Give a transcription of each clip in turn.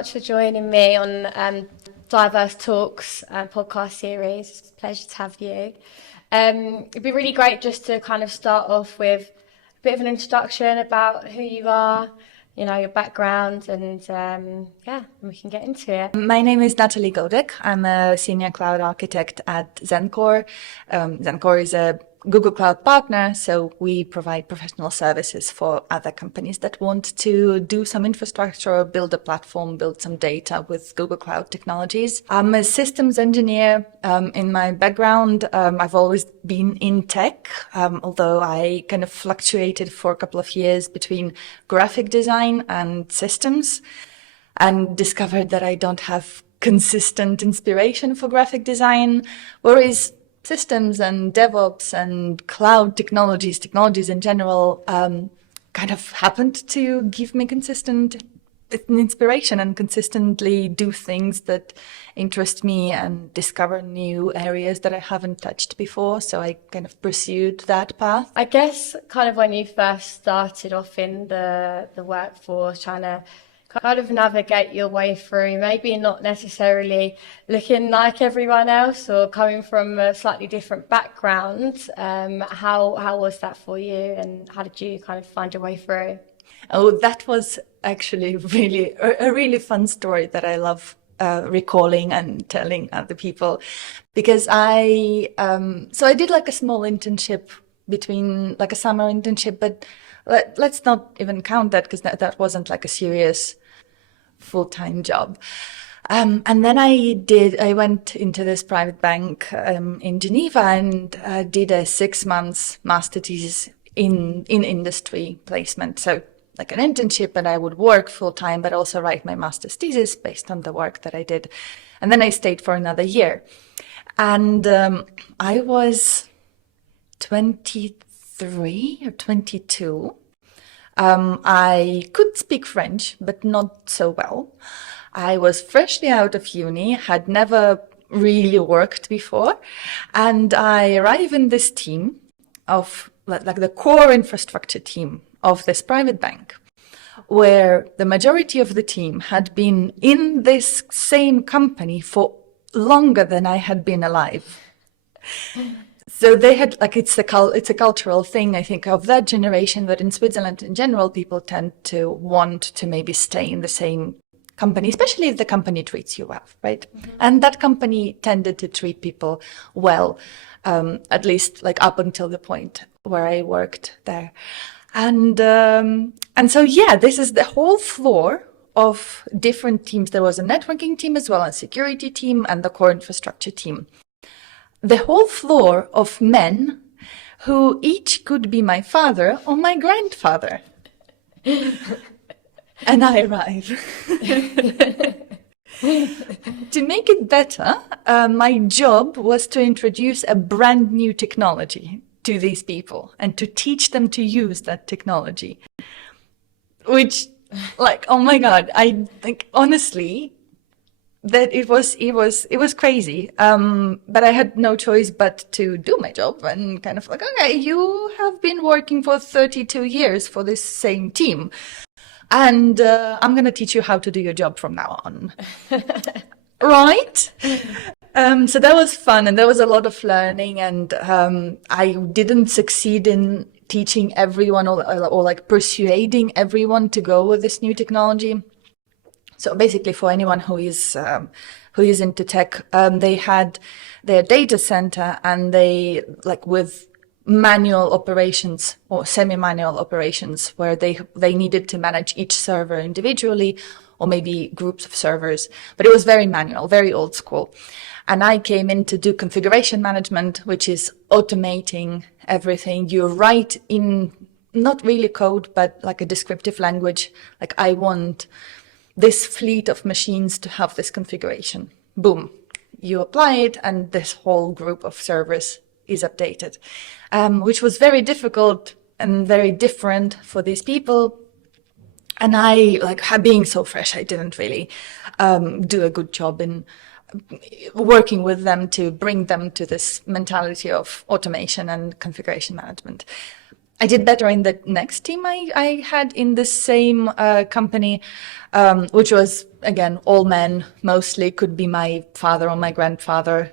much for joining me on Diverse Talks podcast series. It's a pleasure to have you. It'd be really great just to kind of start off with a bit of an introduction about who you are, you know, your background, and we can get into it. My name is Natalie Godec. I'm a senior cloud architect at Zencore. Zencore is a Google Cloud partner, so we provide professional services for other companies that want to do some infrastructure, build a platform, build some data with Google Cloud technologies. I'm a systems engineer. In my background, I've always been in tech, although I kind of fluctuated for a couple of years between graphic design and systems, and discovered that I don't have consistent inspiration for graphic design, whereas systems and DevOps and cloud technologies in general, kind of happened to give me consistent inspiration and consistently do things that interest me and discover new areas that I haven't touched before. So I kind of pursued that path. I guess kind of when you first started off in the workforce, trying to kind of navigate your way through, maybe not necessarily looking like everyone else or coming from a slightly different background. How was that for you, and how did you kind of find your way through? Oh, that was actually really a really fun story that I love recalling and telling other people, because I did like a small internship between, like a summer internship, but let's not even count that, because that wasn't like a serious full-time job. And then I went into this private bank in Geneva and did a 6 months master thesis in industry placement. So like an internship, and I would work full-time, but also write my master's thesis based on the work that I did. And then I stayed for another year. And I was 23 or 22. I could speak French, but not so well. I was freshly out of uni, had never really worked before, and I arrived in this team of like the core infrastructure team of this private bank, where the majority of the team had been in this same company for longer than I had been alive. So they had, like, it's a cultural thing, I think, of that generation, but in Switzerland in general, people tend to want to maybe stay in the same company, especially if the company treats you well, right? Mm-hmm. And that company tended to treat people well, at least like up until the point where I worked there. And so, yeah, this is the whole floor of different teams. There was a networking team as well, a security team, and the core infrastructure team. The whole floor of men who each could be my father or my grandfather. And I arrive. To make it better, my job was to introduce a brand new technology to these people and to teach them to use that technology. Which, like, oh my God, I think honestly that it was crazy. But I had no choice but to do my job and kind of like, okay, you have been working for 32 years for this same team, and I'm going to teach you how to do your job from now on. Right? So that was fun, and there was a lot of learning, and I didn't succeed in teaching everyone or like persuading everyone to go with this new technology. So basically, for anyone who is into tech, they had their data center, and they, like, with manual operations or semi-manual operations, where they needed to manage each server individually or maybe groups of servers, but it was very manual, very old school. And I came in to do configuration management, which is automating everything. You write in not really code, but like a descriptive language, like, I want this fleet of machines to have this configuration. Boom, you apply it, and this whole group of servers is updated, which was very difficult and very different for these people. And I, like, being so fresh, I didn't really do a good job in working with them to bring them to this mentality of automation and configuration management. I did better in the next team I had in the same company, which was, again, all men, mostly, could be my father or my grandfather.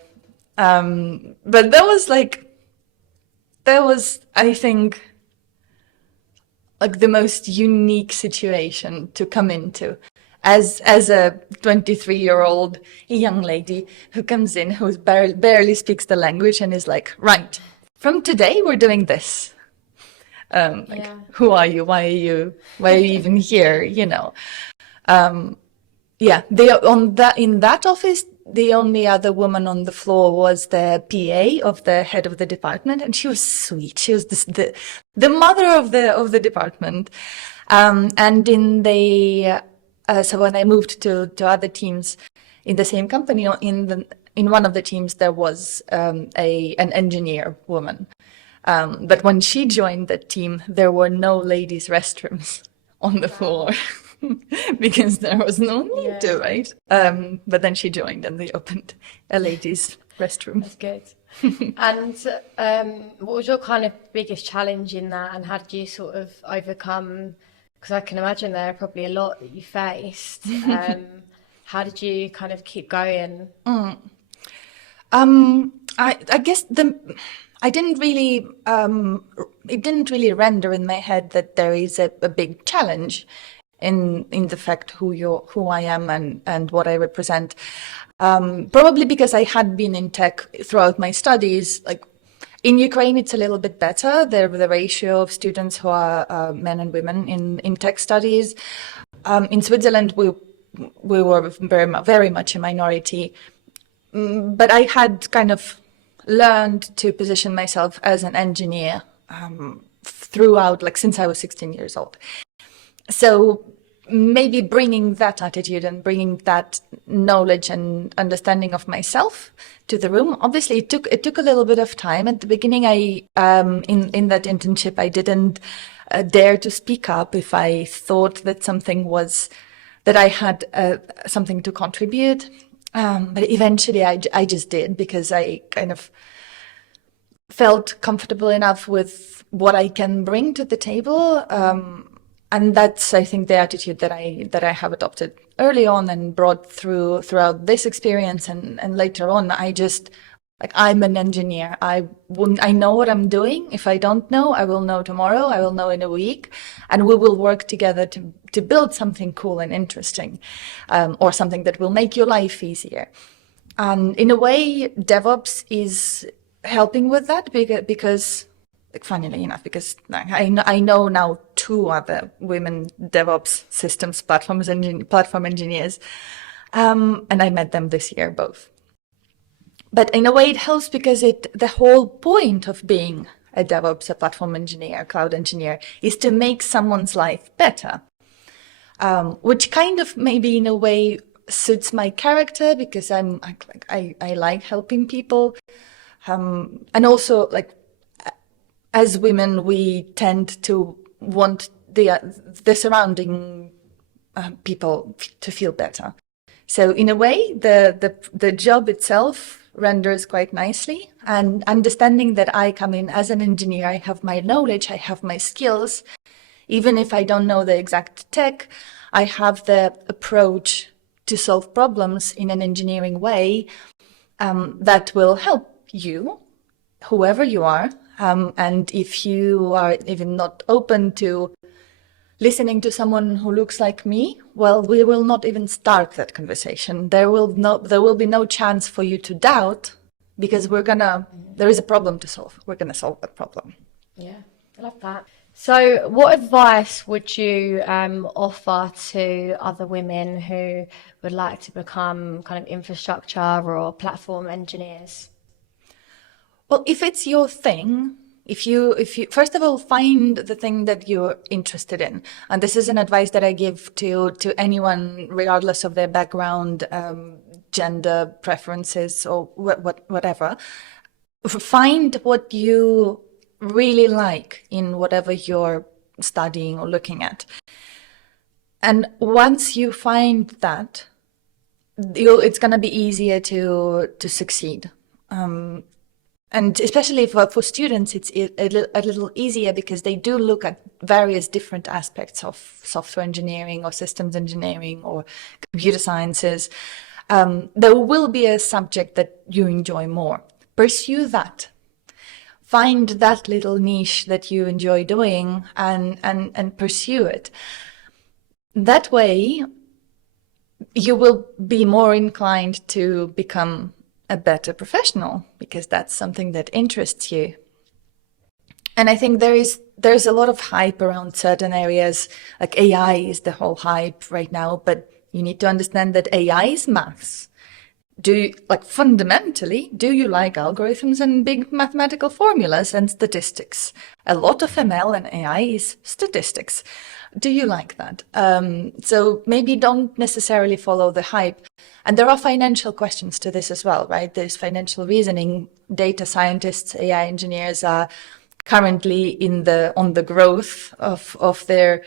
But that was, I think, like the most unique situation to come into as a 23-year-old young lady who comes in, who barely speaks the language and is like, right, from today we're doing this. Who are you? Why are you even here? Yeah, in that office, the only other woman on the floor was the PA of the head of the department, and she was sweet. She was the mother of the department. And so when I moved to other teams in the same company, in one of the teams there was an engineer woman. But when she joined the team, there were no ladies' restrooms on the floor. Because there was no need to, right? But then she joined and they opened a ladies' restroom. That's good. And what was your kind of biggest challenge in that, and how did you sort of overcome, because I can imagine there are probably a lot that you faced. How did you kind of keep going? I guess I didn't really, it didn't really render in my head that there is a big challenge in the fact who I am and what I represent. Probably because I had been in tech throughout my studies. Like in Ukraine, it's a little bit better. The ratio of students who are men and women in tech studies. In Switzerland, we were very much a minority. But I had kind of learned to position myself as an engineer throughout, like since I was 16 years old. So maybe bringing that attitude and bringing that knowledge and understanding of myself to the room. Obviously, it took a little bit of time. At the beginning, in that internship, I didn't dare to speak up if I thought that that I had something to contribute. But eventually, I just did, because I kind of felt comfortable enough with what I can bring to the table. And that's, I think, the attitude that I have adopted early on and brought throughout this experience and later on. I'm an engineer. I know what I'm doing. If I don't know, I will know tomorrow. I will know in a week, and we will work together to build something cool and interesting, or something that will make your life easier. And in a way, DevOps is helping with that because. Funnily enough, because I know now 2 other women DevOps systems platform engineers, and I met them this year both. But in a way, it helps because the whole point of being a DevOps, a platform engineer, cloud engineer, is to make someone's life better, which kind of maybe in a way suits my character, because I like helping people, and also like. As women, we tend to want the surrounding people to feel better. So in a way, the job itself renders quite nicely. And understanding that I come in as an engineer, I have my knowledge, I have my skills. Even if I don't know the exact tech, I have the approach to solve problems in an engineering way that will help you, whoever you are. And if you are even not open to listening to someone who looks like me, well, we will not even start that conversation. There will be no chance for you to doubt, because there is a problem to solve. We're gonna solve that problem. Yeah, I love that. So what advice would you offer to other women who would like to become kind of infrastructure or platform engineers? Well, if it's your thing, if you first of all find the thing that you're interested in, and this is an advice that I give to anyone, regardless of their background, gender preferences, or whatever. Find what you really like in whatever you're studying or looking at, and once you find that, it's gonna be easier to succeed. And especially for students, it's a little easier because they do look at various different aspects of software engineering or systems engineering or computer sciences. There will be a subject that you enjoy more. Pursue that. Find that little niche that you enjoy doing and pursue it. That way, you will be more inclined to become a better professional because that's something that interests you. And I think there's a lot of hype around certain areas, like AI is the whole hype right now, but you need to understand that AI is maths. Fundamentally, do you like algorithms and big mathematical formulas and statistics? A lot of ML and AI is statistics. Do you like that? So maybe don't necessarily follow the hype. And there are financial questions to this as well, right? There's financial reasoning. Data scientists, AI engineers are currently on the growth of their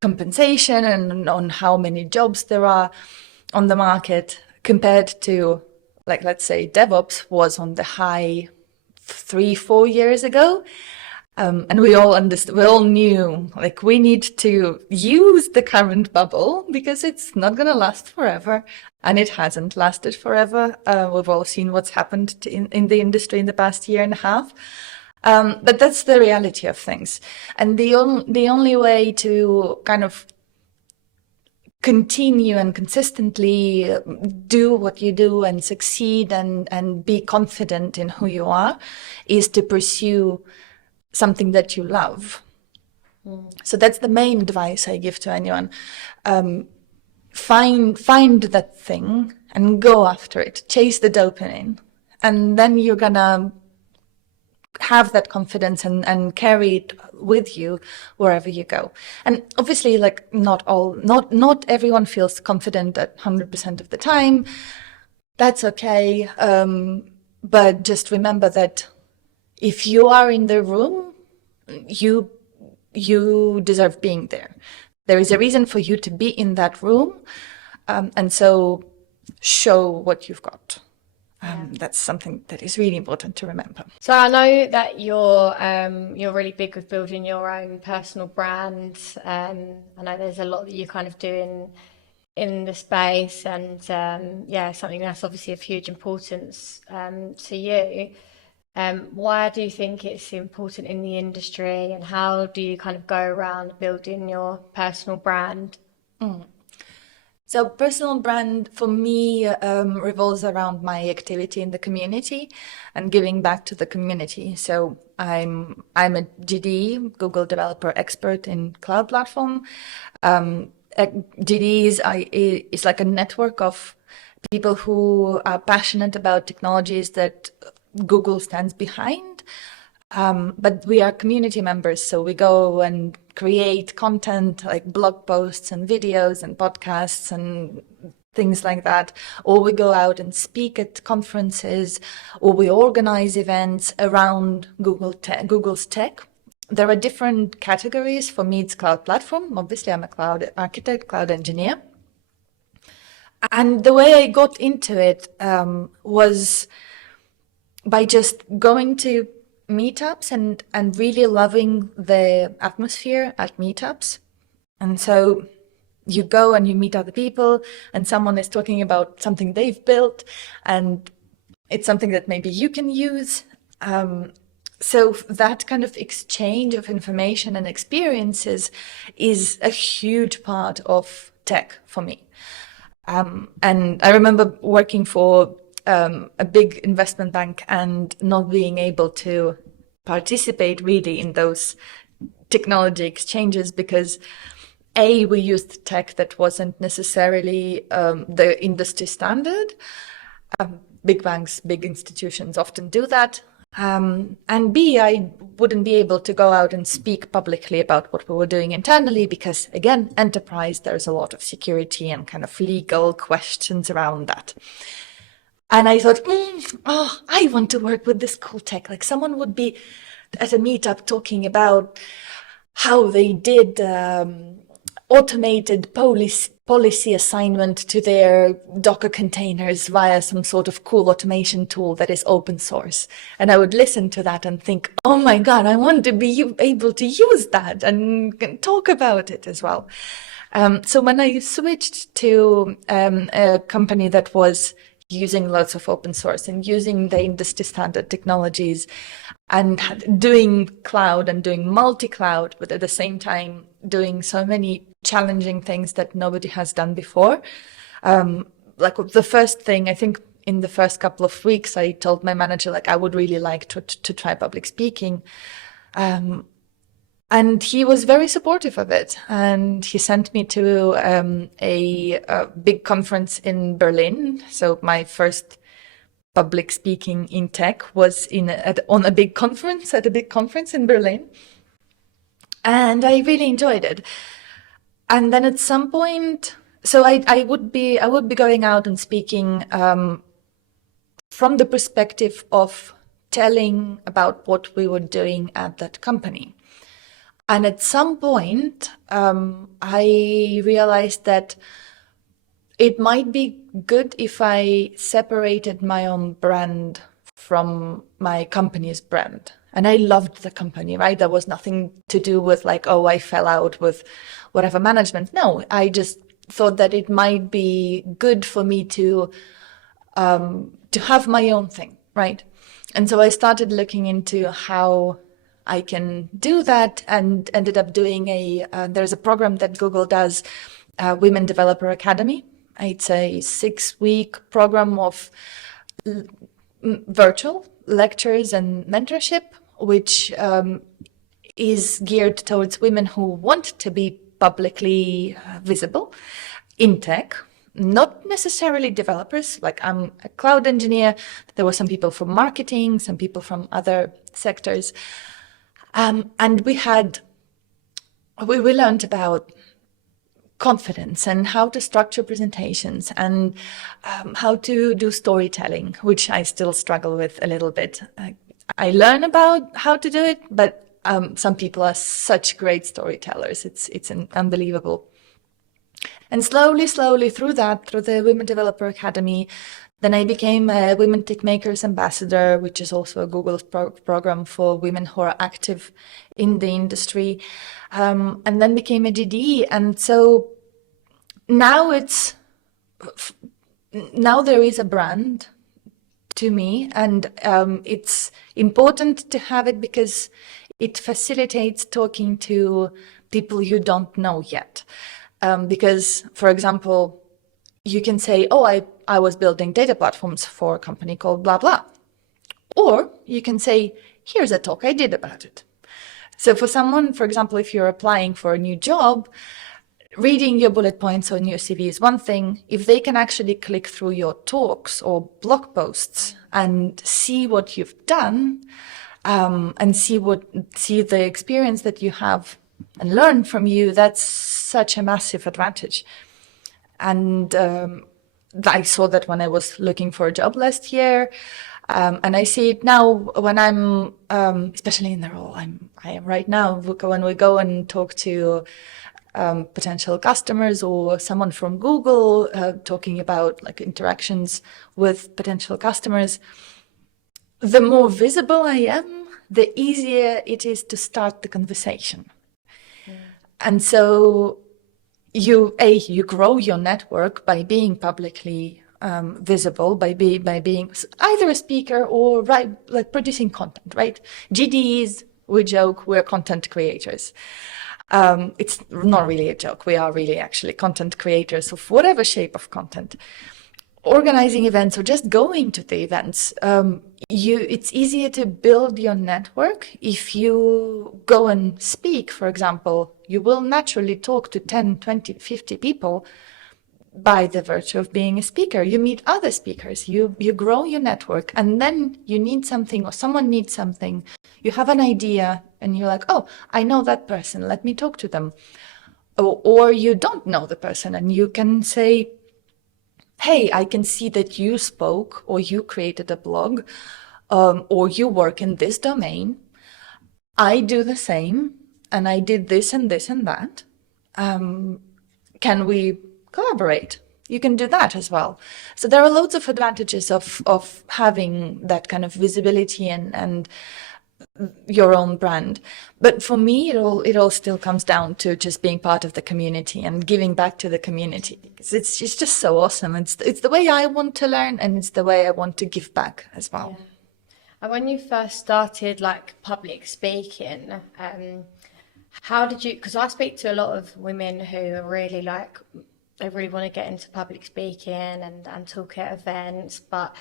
compensation and on how many jobs there are on the market compared to, like, let's say DevOps was on the high 3-4 years ago. And we all knew, like, we need to use the current bubble because it's not going to last forever. And it hasn't lasted forever. We've all seen what's happened in the industry in the past year and a half. But that's the reality of things. And the only way to kind of continue and consistently do what you do and succeed and be confident in who you are is to pursue something that you love. So that's the main advice I give to anyone. Find that thing and go after it. Chase the dopamine. And then you're gonna have that confidence and carry it with you wherever you go. And obviously, like, not everyone feels confident at 100% of the time. That's okay. But just remember that if you are in the room, you deserve being there. There is a reason for you to be in that room. And so show what you've got. That's something that is really important to remember. So I know that you're really big with building your own personal brand. I know there's a lot that you kind of do in the space, and something that's obviously of huge importance to you. Why do you think it's important in the industry, and how do you kind of go around building your personal brand? So personal brand for me revolves around my activity in the community and giving back to the community. So I'm a GDE, Google Developer Expert in Cloud Platform. GDE is like a network of people who are passionate about technologies that Google stands behind. But we are community members, so we go and create content like blog posts and videos and podcasts and things like that. Or we go out and speak at conferences, or we organize events around Google's tech. There are different categories. For me, it's cloud platform. Obviously, I'm a cloud architect, cloud engineer. And the way I got into it was by just going to meetups and really loving the atmosphere at meetups. And so you go and you meet other people, and someone is talking about something they've built, and it's something that maybe you can use. So that kind of exchange of information and experiences is a huge part of tech for me. And I remember working for a big investment bank and not being able to participate really in those technology exchanges because we used tech that wasn't necessarily the industry standard. Big banks, big institutions often do that. And B, I wouldn't be able to go out and speak publicly about what we were doing internally because, again, enterprise, there's a lot of security and kind of legal questions around that. And I thought, I want to work with this cool tech. Like someone would be at a meetup talking about how they did automated policy assignment to their Docker containers via some sort of cool automation tool that is open source. And I would listen to that and think, oh my God, I want to be able to use that and talk about it as well. So when I switched to a company that was using lots of open source and using the industry standard technologies and doing cloud and doing multi-cloud, but at the same time doing so many challenging things that nobody has done before. Like the first thing, I think in the first couple of weeks, I told my manager, like, I would really like to try public speaking. And he was very supportive of it. And he sent me to a big conference in Berlin. So my first public speaking in tech was on a big conference, at a big conference in Berlin. And I really enjoyed it. And then at some point, so I would be going out and speaking from the perspective of telling about what we were doing at that company. And at some point, I realized that it might be good if I separated my own brand from my company's brand. And I loved the company, right? There was nothing to do with like, oh, I fell out with whatever management. No, I just thought that it might be good for me to have my own thing, right? And so I started looking into how I can do that and ended up doing there's a program that Google does, Women Developer Academy. It's a 6-week program of virtual lectures and mentorship, which is geared towards women who want to be publicly visible in tech, not necessarily developers. Like I'm a cloud engineer. There were some people from marketing, some people from other sectors. And we learned about confidence and how to structure presentations and how to do storytelling, which I still struggle with a little bit. I learn about how to do it, but some people are such great storytellers. It's unbelievable. And slowly through the Women Developer Academy, then I became a Women Tech Makers Ambassador, which is also a Google program for women who are active in the industry, and then became a GD. And so now there is a brand to me, and it's important to have it because it facilitates talking to people you don't know yet. Because, for example, you can say, oh, I was building data platforms for a company called blah, blah. Or you can say, here's a talk I did about it. So for someone, for example, if you're applying for a new job, reading your bullet points on your CV is one thing. If they can actually click through your talks or blog posts and see what you've done, and see the experience that you have and learn from you, that's such a massive advantage. And I saw that when I was looking for a job last year, and I see it now when I'm, especially in the role I am right now, when we go and talk to potential customers or someone from Google talking about like interactions with potential customers, the more visible I am, the easier it is to start the conversation. Yeah. And so you grow your network by being publicly visible, by being either a speaker or like producing content, right? GDs, we joke, we're content creators. It's not really a joke. We are really actually content creators of whatever shape of content. Organizing events or just going to the events, it's easier to build your network. If you go and speak, for example, you will naturally talk to 10, 20, 50 people by the virtue of being a speaker. You meet other speakers, you grow your network, and then you need something or someone needs something. You have an idea and you're like, oh, I know that person, let me talk to them. Or you don't know the person and you can say, hey, I can see that you spoke or you created a blog or you work in this domain. I do the same and I did this and this and that. Can we collaborate. You can do that as well. So there are loads of advantages of having that kind of visibility and your own brand. But for me, it all still comes down to just being part of the community and giving back to the community, because it's just so awesome. It's the way I want to learn, and it's the way I want to give back as well. Yeah. And when you first started like public speaking, how did you, because I speak to a lot of women who are really like, they really want to get into public speaking and talk at events, but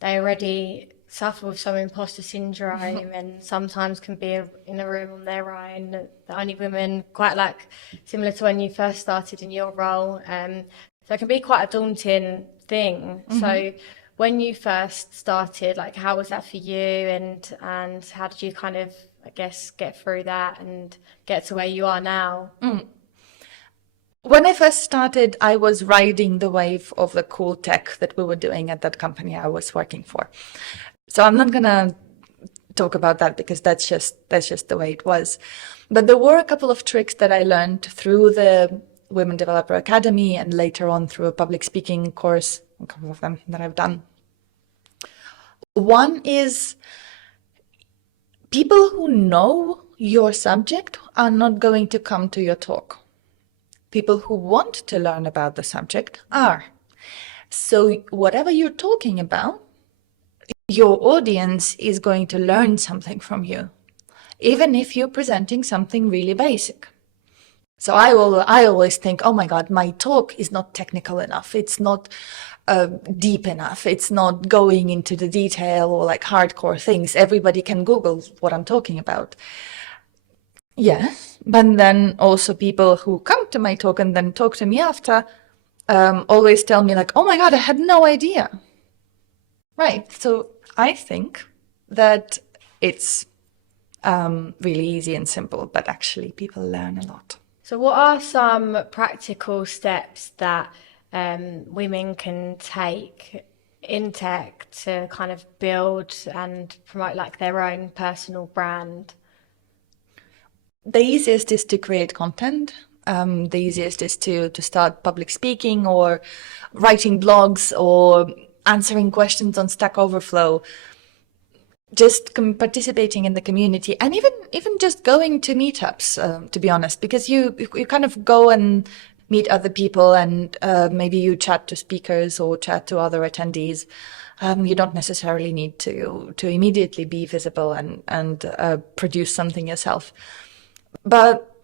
they already suffer with some imposter syndrome and sometimes can be in a room on their own, the only women, quite like similar to when you first started in your role. So it can be quite a daunting thing. So when you first started, like how was that for you, and how did you kind of, I guess, get through that and get to where you are now? When I first started, I was riding the wave of the cool tech that we were doing at that company I was working for. So I'm not gonna talk about that because that's just the way it was. But there were a couple of tricks that I learned through the Women Developer Academy and later on through a public speaking course, a couple of them that I've done. One is people who know your subject are not going to come to your talk. People who want to learn about the subject are. So whatever you're talking about, your audience is going to learn something from you, even if you're presenting something really basic. So I always think, oh my God, my talk is not technical enough. It's not deep enough. It's not going into the detail or like hardcore things. Everybody can Google what I'm talking about. Yes, but then also people who come to my talk and then talk to me after always tell me like, oh my God, I had no idea. Right, so I think that it's really easy and simple, but actually people learn a lot. So what are some practical steps that women can take in tech to kind of build and promote like their own personal brand? The easiest is to create content. The easiest is to start public speaking or writing blogs or answering questions on Stack Overflow. Just participating in the community, and even just going to meetups, to be honest, because you kind of go and meet other people, and maybe you chat to speakers or chat to other attendees. You don't necessarily need to immediately be visible and produce something yourself. But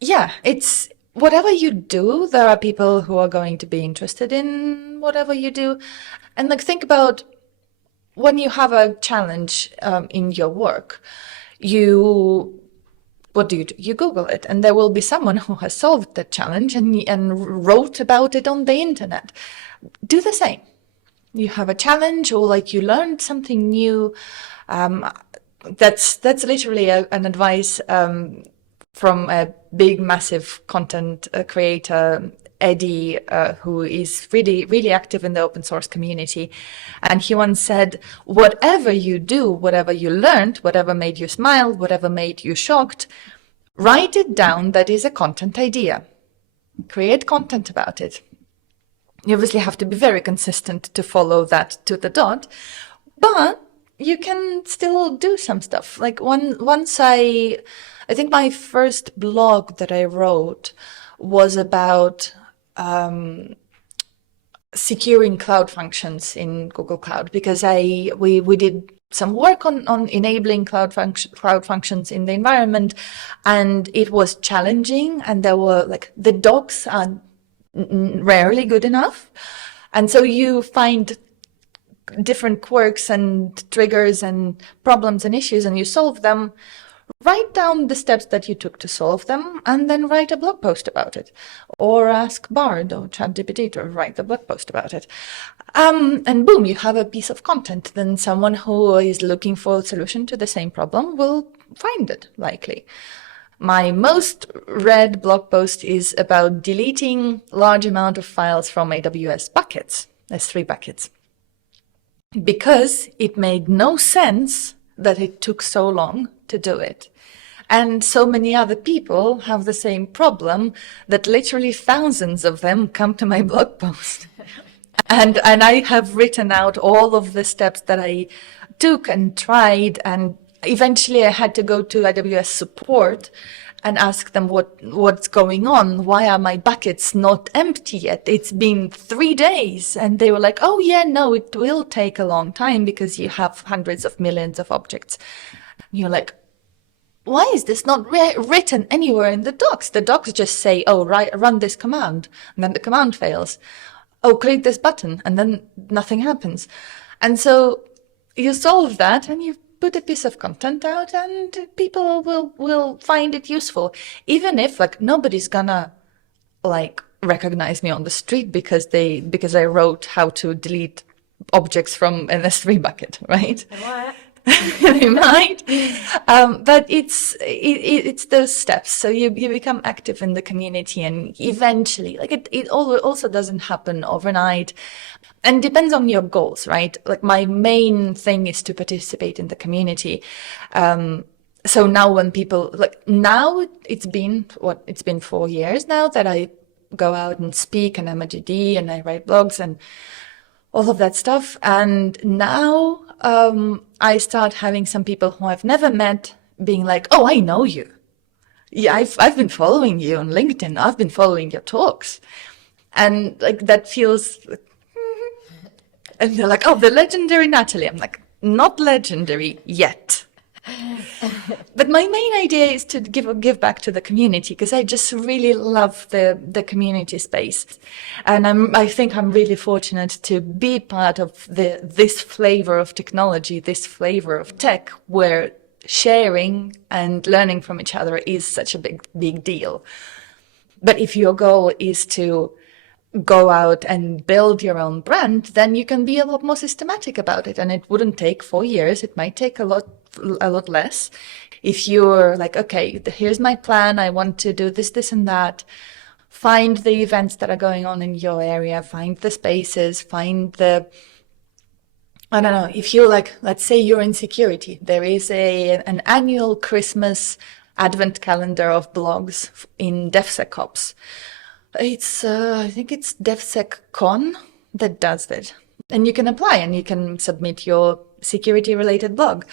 yeah, it's whatever you do, there are people who are going to be interested in whatever you do. And like think about when you have a challenge in your work, what do? You Google it, and there will be someone who has solved that challenge and wrote about it on the internet. Do the same. You have a challenge, or like you learned something new. That's literally an advice from a big, massive content creator, Eddie, who is really, really active in the open source community. And he once said, whatever you do, whatever you learned, whatever made you smile, whatever made you shocked, write it down. That is a content idea. Create content about it. You obviously have to be very consistent to follow that to the dot, but you can still do some stuff. Like once I think my first blog that I wrote was about securing cloud functions in Google Cloud, because we did some work on enabling cloud functions in the environment, and it was challenging, and there were like the docs are rarely good enough, and so you find different quirks and triggers and problems and issues, and you solve them. Write down the steps that you took to solve them, and then write a blog post about it, or ask Bard or ChatGPT to write the blog post about it. And boom, you have a piece of content. Then someone who is looking for a solution to the same problem will find it, likely. My most read blog post is about deleting large amount of files from AWS buckets, S3 buckets, because it made no sense that it took so long to do it. And so many other people have the same problem that literally thousands of them come to my blog post. And I have written out all of the steps that I took and tried, and eventually I had to go to AWS support and ask them what's going on. Why are my buckets not empty yet? It's been 3 days. And they were like, oh yeah, no, it will take a long time because you have hundreds of millions of objects. And you're like, why is this not written anywhere in the docs? The docs just say, oh, run this command, and then the command fails. Oh, click this button, and then nothing happens. And so you solve that, and you put a piece of content out, and people will find it useful, even if like nobody's gonna like recognize me on the street because I wrote how to delete objects from an S3 bucket, right? What? They might, but it's those steps. So you become active in the community, and eventually, like it also doesn't happen overnight, and depends on your goals, right? Like my main thing is to participate in the community. So now when people now it's been 4 years now that I go out and speak, and I'm a GD, and I write blogs and all of that stuff. And now I start having some people who I've never met being like, oh, I know you. Yeah, I've been following you on LinkedIn. I've been following your talks. And like that feels, and they're like, oh, the legendary Natalie. I'm like, not legendary yet. But my main idea is to give back to the community, because I just really love the community space, and I think I'm really fortunate to be part of this flavor of technology, this flavor of tech, where sharing and learning from each other is such a big deal. But if your goal is to go out and build your own brand, then you can be a lot more systematic about it, and it wouldn't take 4 years. It might take a lot less. If you're like, okay, here's my plan, I want to do this and that, find the events that are going on in your area, find the spaces, find I don't know, if you like, let's say you're in security, there is an annual Christmas advent calendar of blogs in DevSecOps. It's, I think it's DevSecCon that does that. And you can apply and you can submit your security related blog.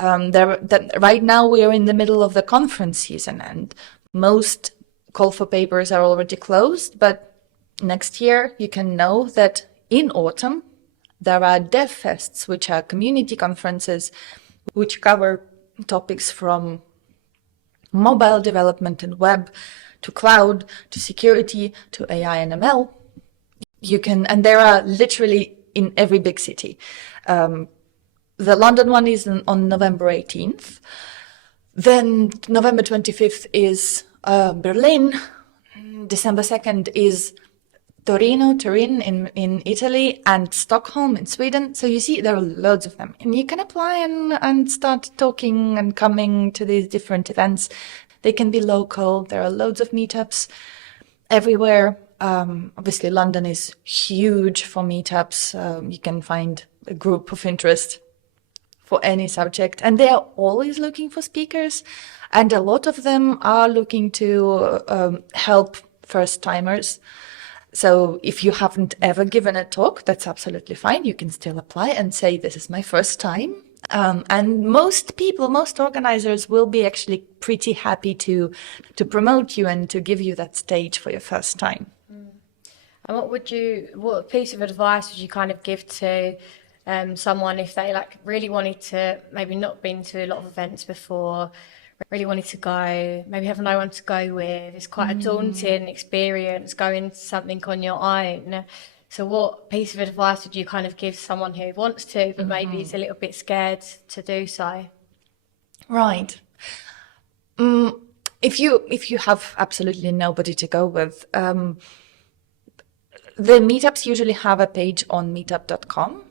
Right now we are in the middle of the conference season, and most call for papers are already closed, but next year you can know that in autumn there are dev fests, which are community conferences which cover topics from mobile development and web to cloud to security to AI and ML. And there are literally in every big city. The London one is on November 18th. Then November 25th is Berlin. December 2nd is Turin in Italy, and Stockholm in Sweden. So you see, there are loads of them. And you can apply and start talking and coming to these different events. They can be local. There are loads of meetups everywhere. Obviously, London is huge for meetups. You can find a group of interest for any subject, and they are always looking for speakers, and a lot of them are looking to help first-timers. So if you haven't ever given a talk, that's absolutely fine. You can still apply and say, this is my first time. And most organizers will be actually pretty happy to promote you and to give you that stage for your first time. And what piece of advice would you kind of give to someone if they like really wanted to, maybe not been to a lot of events before, really wanted to go, maybe have no one to go with? It's quite a daunting experience going to something on your own. So what piece of advice would you kind of give someone who wants to, but maybe is a little bit scared to do so? Right. If you have absolutely nobody to go with, the meetups usually have a page on meetup.com,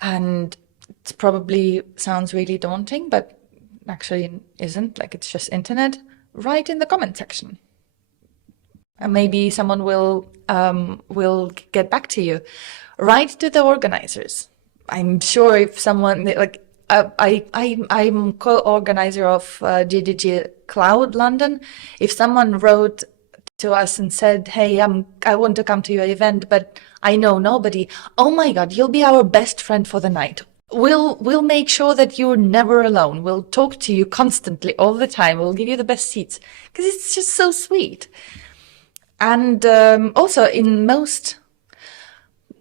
and it probably sounds really daunting, but actually isn't. Like, it's just internet. Write in the comment section. And maybe someone will get back to you. Write to the organizers. I'm sure if someone, like, I'm co-organizer of GDG Cloud London. If someone wrote to us and said, "Hey, I want to come to your event, but I know nobody," oh my God, you'll be our best friend for the night. We'll make sure that you're never alone. We'll talk to you constantly, all the time. We'll give you the best seats because it's just so sweet. And also in most,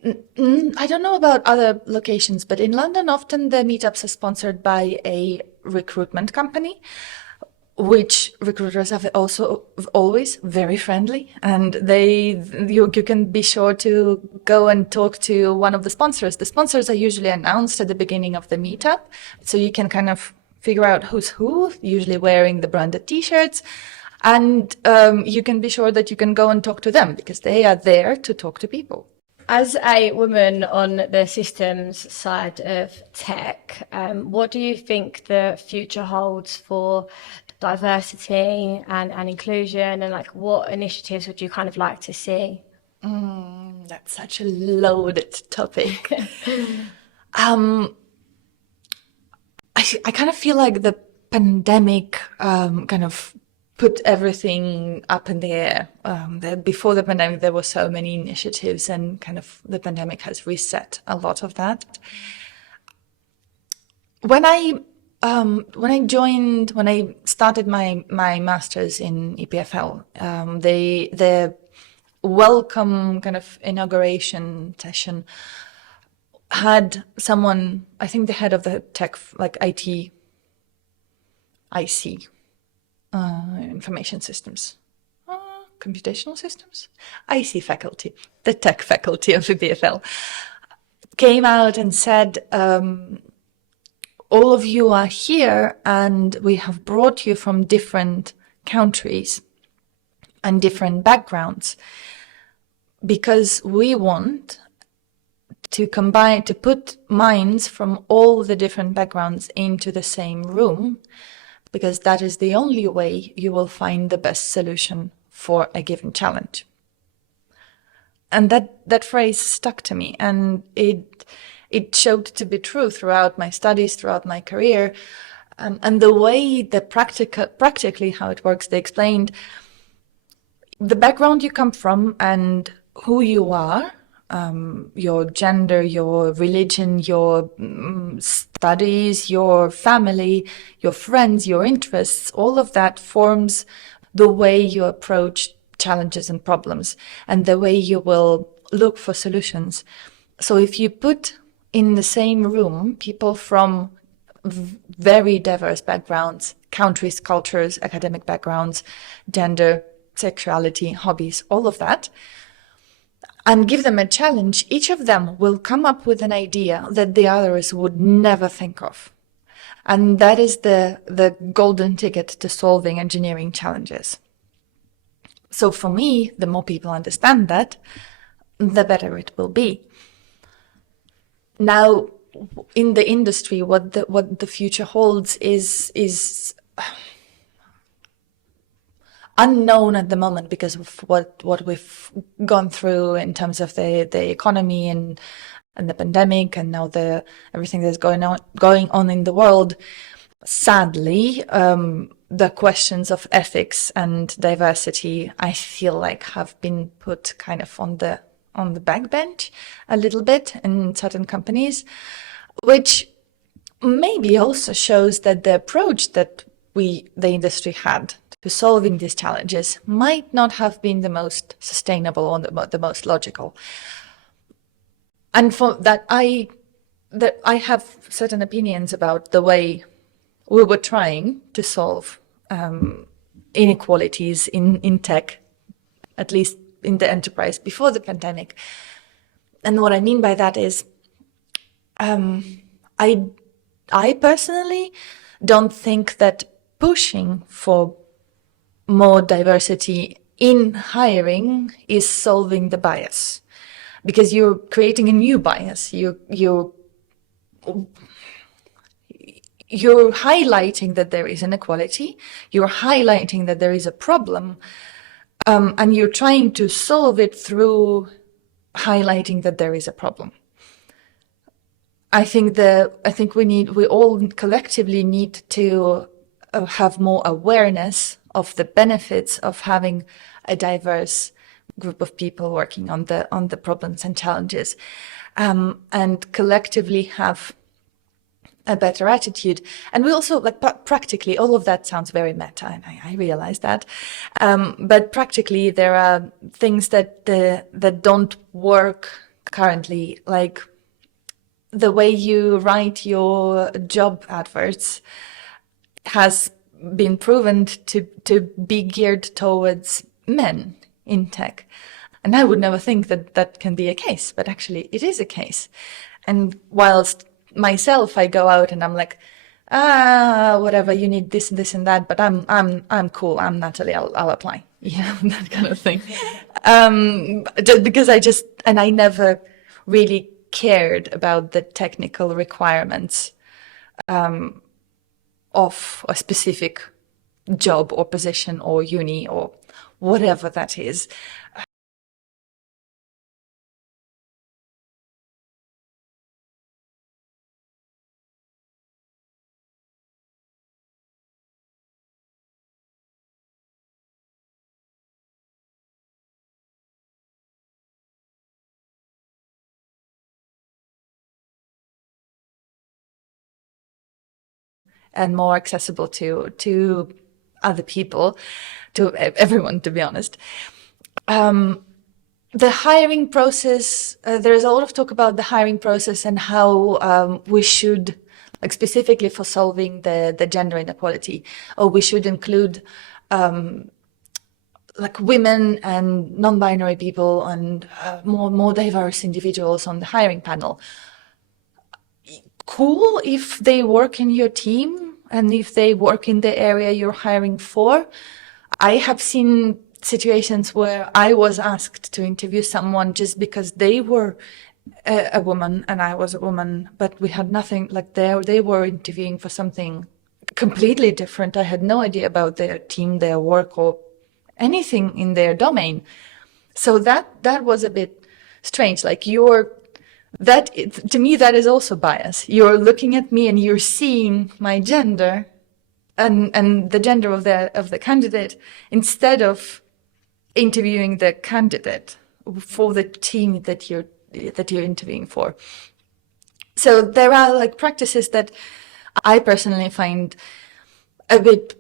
I don't know about other locations, but in London, often the meetups are sponsored by a recruitment company, which recruiters are also always very friendly, and you can be sure to go and talk to one of the sponsors. The sponsors are usually announced at the beginning of the meetup, so you can kind of figure out who's who, usually wearing the branded t-shirts, and you can be sure that you can go and talk to them because they are there to talk to people. As a woman on the systems side of tech, what do you think the future holds for diversity and inclusion, and like what initiatives would you kind of like to see? That's such a loaded topic. I kind of feel like the pandemic kind of put everything up in the air. Before the pandemic, there were so many initiatives, and kind of the pandemic has reset a lot of that. When I started my master's in EPFL, the welcome kind of inauguration session had someone, I think the head of the tech, like IT, IC, information systems, computational systems, IC faculty, the tech faculty of EPFL, came out and said, all of you are here and we have brought you from different countries and different backgrounds because we want to put minds from all the different backgrounds into the same room, because that is the only way you will find the best solution for a given challenge. And that phrase stuck to me, and it showed to be true throughout my studies, throughout my career. And the way practically how it works, they explained the background you come from and who you are, your gender, your religion, your studies, your family, your friends, your interests, all of that forms the way you approach challenges and problems and the way you will look for solutions. So if you put in the same room people from very diverse backgrounds, countries, cultures, academic backgrounds, gender, sexuality, hobbies, all of that, and give them a challenge, each of them will come up with an idea that the others would never think of. And that is the golden ticket to solving engineering challenges. So for me, the more people understand that, the better it will be. Now, in the industry, what the future holds is unknown at the moment because of what we've gone through in terms of the economy and the pandemic, and now everything that's going on in the world. Sadly, the questions of ethics and diversity, I feel like, have been put kind of on the backbench a little bit in certain companies, which maybe also shows that the approach that the industry had to solving these challenges might not have been the most sustainable or the most logical. And for that, I have certain opinions about the way we were trying to solve inequalities in tech, at least in the enterprise before the pandemic. And what I mean by that is, I personally don't think that pushing for more diversity in hiring is solving the bias, because you're creating a new bias. You're highlighting that there is inequality, you're highlighting that there is a problem, and you're trying to solve it through highlighting that there is a problem. I think we all collectively need to have more awareness of the benefits of having a diverse group of people working on the problems and challenges, and collectively have a better attitude. And we also, like, practically, all of that sounds very meta, and I realize that. But practically, there are things that don't work currently, like the way you write your job adverts has been proven to be geared towards men in tech. And I would never think that that can be a case, but actually it is a case. And whilst myself, I go out and I'm like, whatever, you need this and this and that, but I'm cool. I'm Natalie. I'll apply. Yeah, that kind of thing. Just because I never really cared about the technical requirements of a specific job or position or uni or whatever that is. And more accessible to other people, to everyone, to be honest. The hiring process, there's a lot of talk about the hiring process and how we should, like specifically for solving the gender inequality, or we should include like women and non-binary people and more diverse individuals on the hiring panel. Cool if they work in your team and if they work in the area you're hiring for. I have seen situations where I was asked to interview someone just because they were a woman and I was a woman, but we had nothing, like they were interviewing for something completely different. I had no idea about their team, their work, or anything in their domain. So that was a bit strange. Like to me, that is also bias. You're looking at me and you're seeing my gender and the gender of the candidate instead of interviewing the candidate for the team that you're interviewing for. So there are like practices that I personally find a bit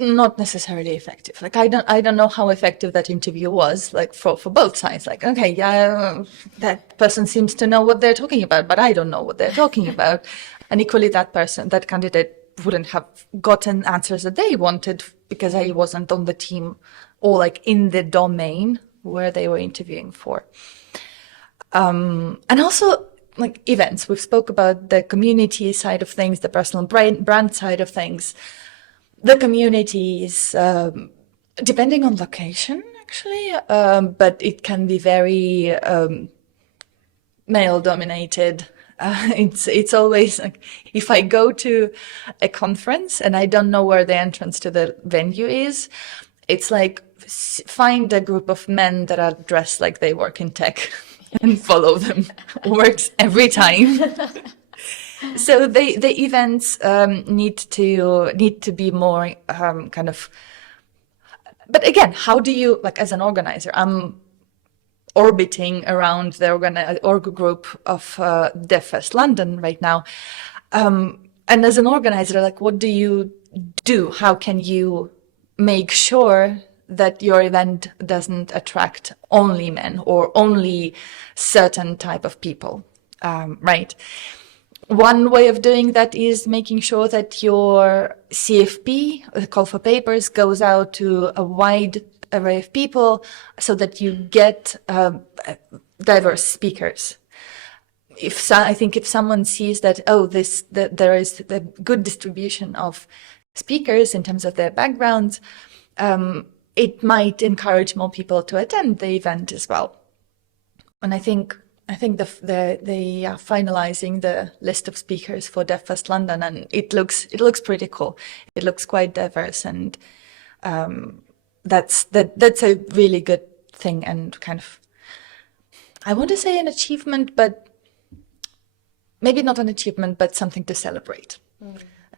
not necessarily effective. Like I don't know how effective that interview was, like for both sides. Like, okay, yeah, that person seems to know what they're talking about, but I don't know what they're talking about. And equally that candidate wouldn't have gotten answers that they wanted because I wasn't on the team or like in the domain where they were interviewing for. And also like events. We've spoke about the community side of things, the personal brand side of things. The community is, depending on location, actually, but it can be very male-dominated. It's always like, if I go to a conference and I don't know where the entrance to the venue is, it's like find a group of men that are dressed like they work in tech and follow them. Works every time. So the events need to be more kind of. But again, how do you, like, as an organizer? I'm orbiting around the org group of DevFest London right now, and as an organizer, like, what do you do? How can you make sure that your event doesn't attract only men or only certain type of people, right? One way of doing that is making sure that your CFP, the call for papers, goes out to a wide array of people so that you get diverse speakers. I think if someone sees that, that there is a good distribution of speakers in terms of their backgrounds, it might encourage more people to attend the event as well. And I think they are finalizing the list of speakers for DevFest London, and it looks pretty cool. It looks quite diverse, and that's a really good thing, and kind of, I want to say an achievement, but maybe not an achievement, but something to celebrate.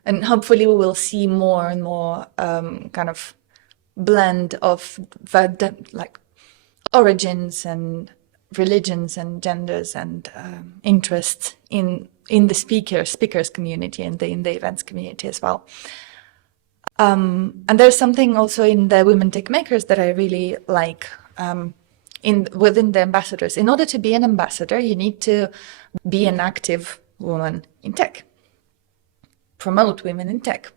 And hopefully we will see more and more kind of blend of like origins and religions and genders and interests in the speakers community and in the events community as well. And there's something also in the women tech makers that I really like within the ambassadors. In order to be an ambassador, you need to be an active woman in tech, promote women in tech.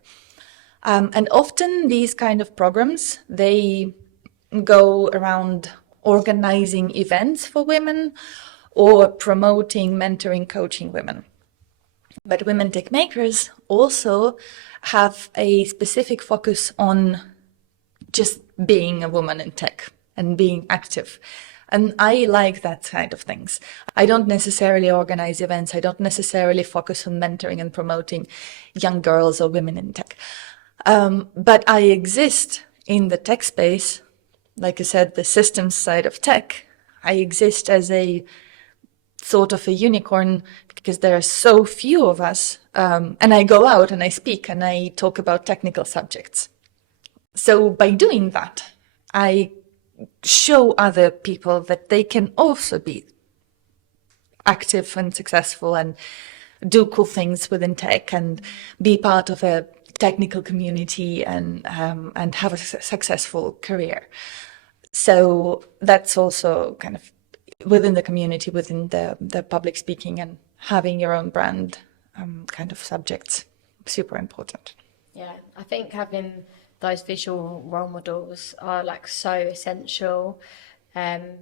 And often these kind of programs, they go around organizing events for women or promoting, mentoring, coaching women. But women tech makers also have a specific focus on just being a woman in tech and being active. And I like that side of things. I don't necessarily organize events. I don't necessarily focus on mentoring and promoting young girls or women in tech. But I exist in the tech space, like I said, the systems side of tech. I exist as a sort of a unicorn because there are so few of us. And I go out and I speak and I talk about technical subjects. So by doing that, I show other people that they can also be active and successful and do cool things within tech and be part of a technical community and have a successful career. So that's also kind of within the community, within the public speaking and having your own brand kind of subjects, super important. Yeah, I think having those visual role models are like so essential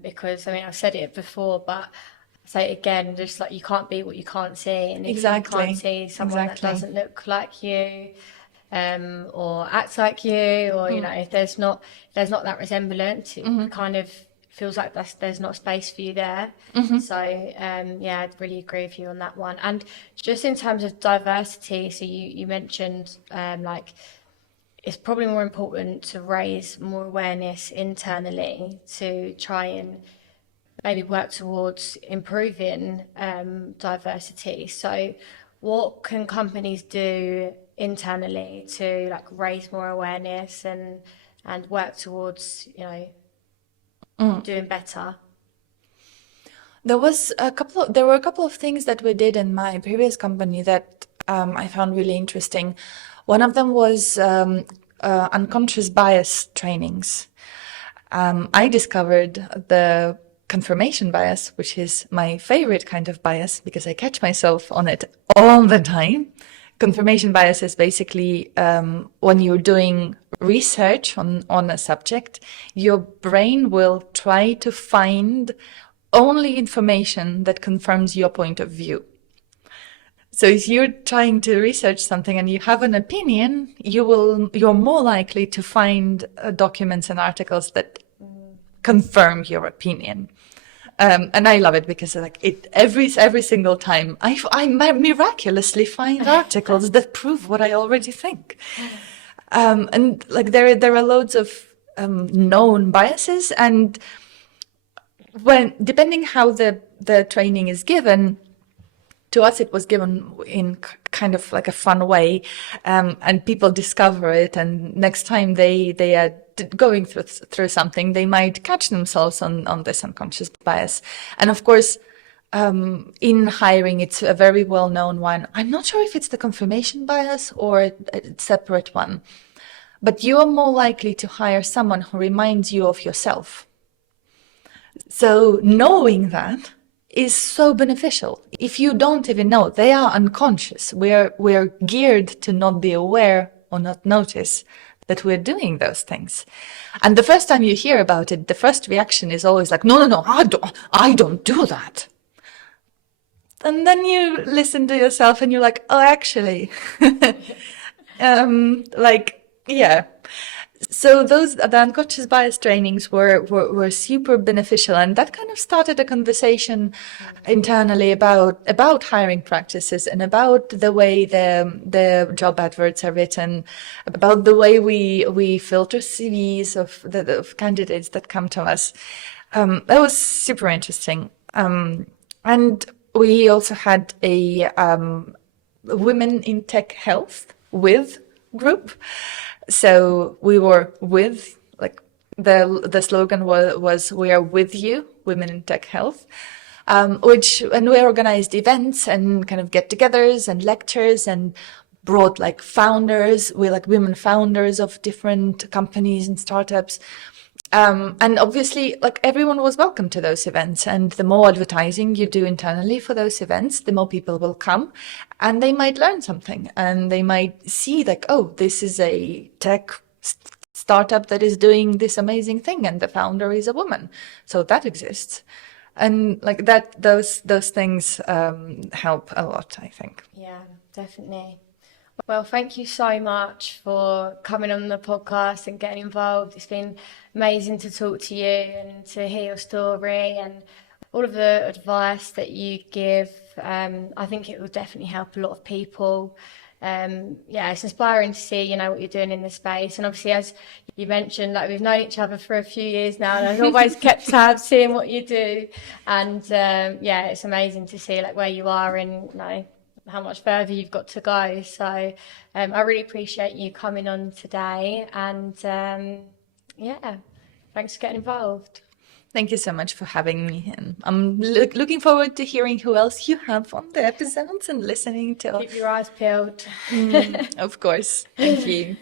because, I mean, I've said it before, but I say it again, just like you can't be what you can't see. And if Exactly. you can't see someone that doesn't look like you or act like you, or, you know, if there's not that resemblance, it kind of feels like there's not space for you there. So yeah, I'd really agree with you on that one. And just in terms of diversity, so you mentioned like it's probably more important to raise more awareness internally to try and maybe work towards improving diversity. So what can companies do internally to like raise more awareness and work towards, you know, doing better? There were a couple of things that we did in my previous company that I found really interesting. One of them was unconscious bias trainings. I discovered the confirmation bias, which is my favorite kind of bias because I catch myself on it all the time. Confirmation bias is basically when you're doing research on a subject, your brain will try to find only information that confirms your point of view. So if you're trying to research something and you have an opinion, you're more likely to find documents and articles that confirm your opinion. And I love it because like every single time I miraculously find articles that prove what I already think. And like there are loads of known biases, and depending how the training is given, to us it was given in kind of like a fun way, and people discover it, and next time they are going through something, they might catch themselves on this unconscious bias. And of course, in hiring, it's a very well-known one. I'm not sure if it's the confirmation bias or a separate one, but you are more likely to hire someone who reminds you of yourself. So knowing that is so beneficial. If you don't even know, they are unconscious. We're geared to not be aware or not notice that we're doing those things. And the first time you hear about it, the first reaction is always like, no, I don't do that. And then you listen to yourself and you're like, oh, actually, like, yeah. So the unconscious bias trainings were super beneficial, and that kind of started a conversation internally about hiring practices and about the way the job adverts are written, about the way we filter CVs of candidates that come to us. That was super interesting. And we also had a Women in Tech Health with group. So we were with, like, the slogan was "We are with you, women in tech health." And we organized events and kind of get-togethers and lectures and brought like founders, we like women founders of different companies and startups. And obviously, like, everyone was welcome to those events. And the more advertising you do internally for those events, the more people will come, and they might learn something, and they might see like, oh, this is a tech startup that is doing this amazing thing, and the founder is a woman, so that exists. And like that, those things help a lot, I think. Yeah, definitely. Well, thank you so much for coming on the podcast and getting involved. It's been amazing to talk to you and to hear your story and all of the advice that you give. I think it will definitely help a lot of people. Yeah, it's inspiring to see, you know, what you're doing in the space. And obviously, as you mentioned, like, we've known each other for a few years now, and I've always kept tabs seeing what you do. And yeah, it's amazing to see like where you are and, you know, how much further you've got to go. So I really appreciate you coming on today, and yeah, thanks for getting involved. Thank you so much for having me, and I'm looking forward to hearing who else you have on the episodes and listening to. Keep your eyes peeled. Of course. Thank you.